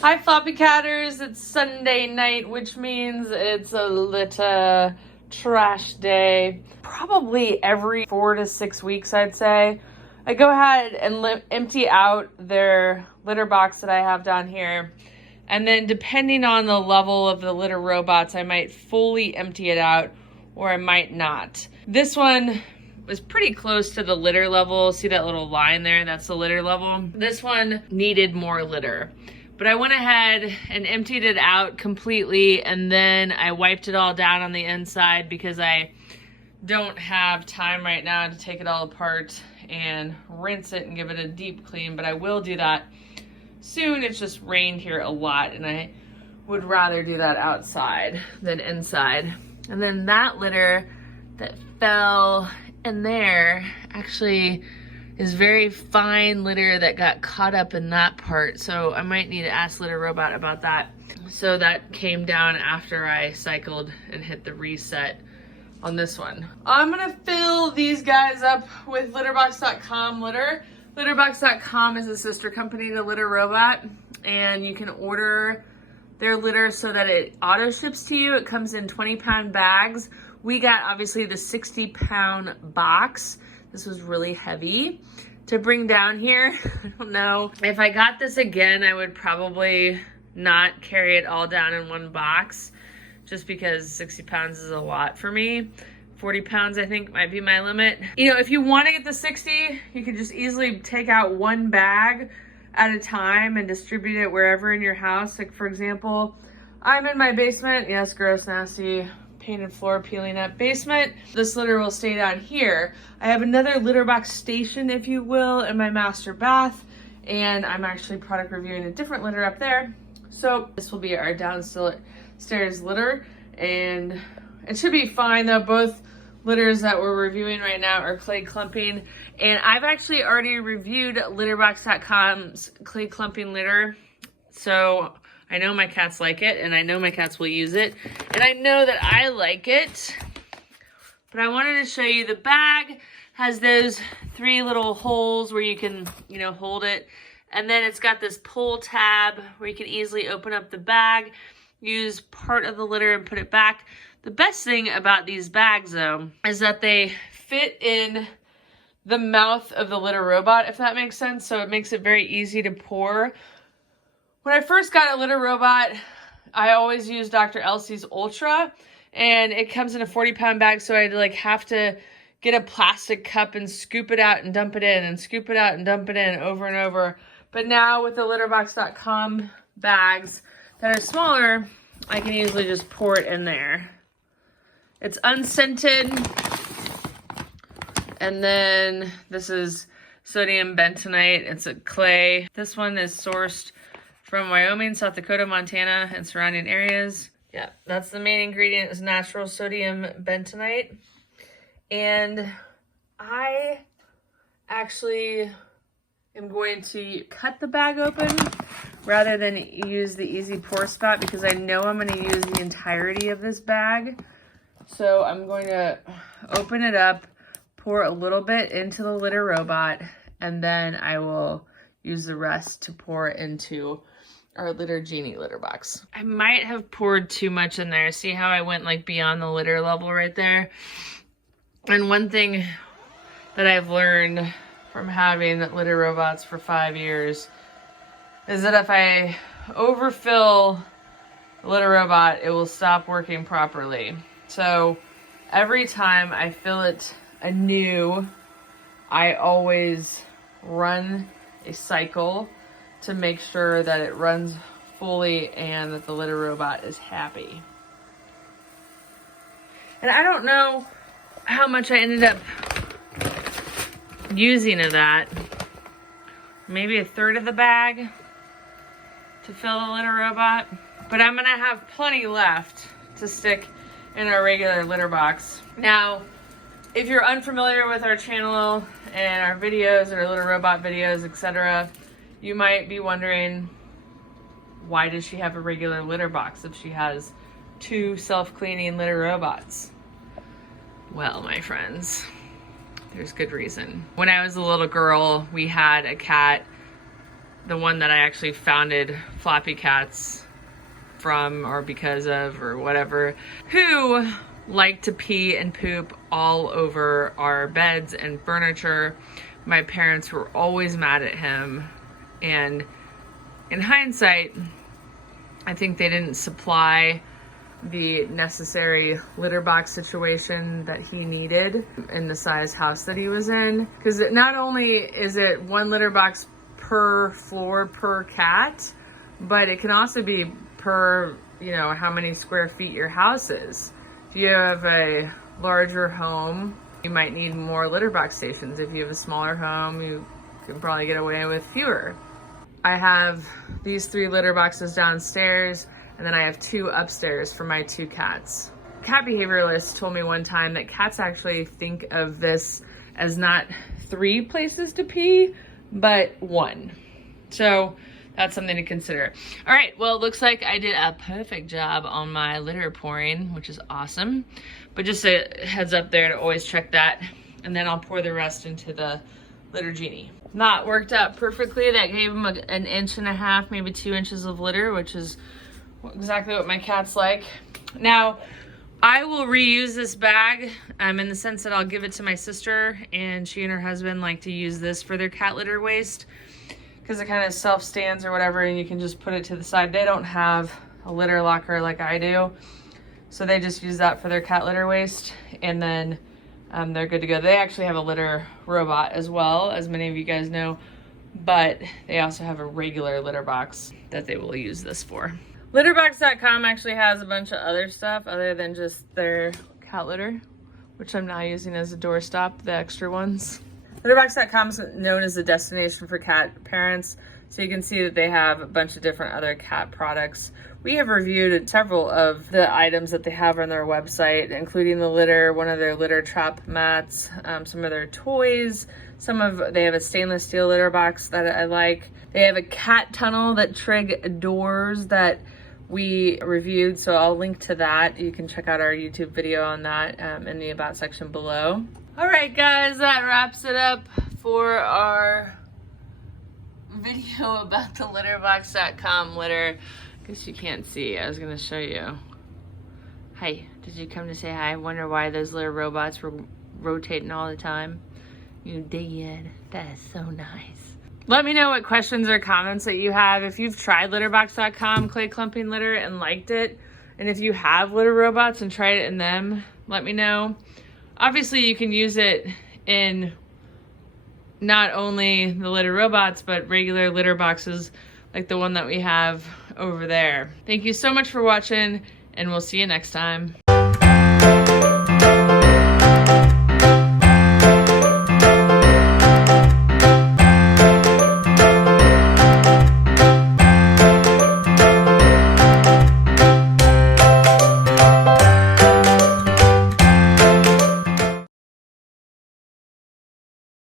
Hi Floppycatters, it's Sunday night, which means it's a litter trash day. Probably every 4 to 6 weeks, I'd say. I go ahead and empty out their litter box that I have down here. And then depending on the level of the litter robots, I might fully empty it out or I might not. This one was pretty close to the litter level. See that little line there? That's the litter level. This one needed more litter. But I went ahead and emptied it out completely, and then I wiped it all down on the inside because I don't have time right now to take it all apart and rinse it and give it a deep clean, but I will do that soon. It's just rained here a lot, and I would rather do that outside than inside. And then that litter that fell in there actually is very fine litter that got caught up in that part. So I might need to ask Litter Robot about that. So that came down after I cycled and hit the reset on this one. I'm gonna fill these guys up with litterbox.com litter. Litterbox.com is a sister company to Litter Robot, and you can order their litter so that it auto ships to you. It comes in 20-pound bags. We got obviously the 60-pound box. This was really heavy to bring down here. I don't know. If I got this again, I would probably not carry it all down in one box just because 60 pounds is a lot for me. 40 pounds, I think, might be my limit. You know, if you want to get the 60, you can just easily take out one bag at a time and distribute it wherever in your house. Like, for example, I'm in my basement. Yes, gross, nasty, painted floor peeling up basement. This litter will stay down here. I have another litter box station, if you will, in my master bath, and I'm actually product reviewing a different litter up there. So this will be our downstairs litter, and it should be fine though. Both litters that we're reviewing right now are clay clumping, and I've actually already reviewed litterbox.com's clay clumping litter. So I know my cats like it, and I know my cats will use it, and I know that I like it. But I wanted to show you the bag has those 3 little holes where you can, you know, hold it. And then it's got this pull tab where you can easily open up the bag, use part of the litter and put it back. The best thing about these bags though is that they fit in the mouth of the litter robot, if that makes sense. So it makes it very easy to pour. When I first got a litter robot, I always used Dr. Elsie's Ultra, and it comes in a 40-pound bag, so I'd like have to get a plastic cup and scoop it out and dump it in, and scoop it out and dump it in over and over. But now with the litterbox.com bags that are smaller, I can easily just pour it in there. It's unscented, and then this is sodium bentonite. It's a clay. This one is sourced from Wyoming, South Dakota, Montana, and surrounding areas. Yeah, that's the main ingredient, is natural sodium bentonite. And I actually am going to cut the bag open rather than use the easy pour spout because I know I'm going to use the entirety of this bag. So I'm going to open it up, pour a little bit into the litter robot, and then I will use the rest to pour into our Litter Genie litter box. I might have poured too much in there. See how I went like beyond the litter level right there? And one thing that I've learned from having litter robots for 5 years is that if I overfill the litter robot, it will stop working properly. So every time I fill it anew, I always run a cycle to make sure that it runs fully and that the litter robot is happy. And I don't know how much I ended up using of that. Maybe a third of the bag to fill the litter robot. But I'm gonna have plenty left to stick in our regular litter box. Now, if you're unfamiliar with our channel and our videos, our litter robot videos, etc., you might be wondering, why does she have a regular litter box if she has 2 self-cleaning litter robots? Well, my friends, there's good reason. When I was a little girl, we had a cat the one that I actually founded Floppycats from or because of or whatever, who liked to pee and poop all over our beds and furniture. My parents were always mad at him, and in hindsight, I think they didn't supply the necessary litter box situation that he needed in the size house that he was in. Because not only is it one litter box per floor per cat, but it can also be per, you know, how many square feet your house is. If you have a larger home, you might need more litter box stations. If you have a smaller home, you can probably get away with fewer. I have these 3 litter boxes downstairs, and then I have 2 upstairs for my 2 cats. Cat behavioralist told me one time that cats actually think of this as not 3 places to pee, but 1. So that's something to consider. All right, well, it looks like I did a perfect job on my litter pouring, which is awesome. But just a heads up there to always check that. And then I'll pour the rest into the litter genie. Not worked out perfectly. That gave him an 1.5 inches, maybe 2 inches of litter, which is exactly what my cat's like. Now, I will reuse this bag in the sense that I'll give it to my sister, and she and her husband like to use this for their cat litter waste because it kind of self-stands or whatever, and you can just put it to the side. They don't have a litter locker like I do, so they just use that for their cat litter waste, and then they're good to go. They actually have a litter robot as well, as many of you guys know, but they also have a regular litter box that they will use this for. Litterbox.com actually has a bunch of other stuff other than just their cat litter, which I'm now using as a doorstop, the extra ones. Litterbox.com is known as a destination for cat parents, so you can see that they have a bunch of different other cat products. We have reviewed several of the items that they have on their website, including the litter, one of their litter trap mats, some of their toys. They have a stainless steel litter box that I like. They have a cat tunnel that Trig adores that we reviewed, so I'll link to that. You can check out our YouTube video on that in the about section below. All right, guys, that wraps it up for our video about the litterbox.com litter. I guess you can't see. I was gonna show you. Hi, did you come to say hi? I wonder why those litter robots were rotating all the time. You did. That is so nice. Let me know what questions or comments that you have. If you've tried litterbox.com clay clumping litter and liked it, and if you have litter robots and tried it in them, let me know. Obviously, you can use it in not only the litter robots, but regular litter boxes like the one that we have over there. Thank you so much for watching, and we'll see you next time.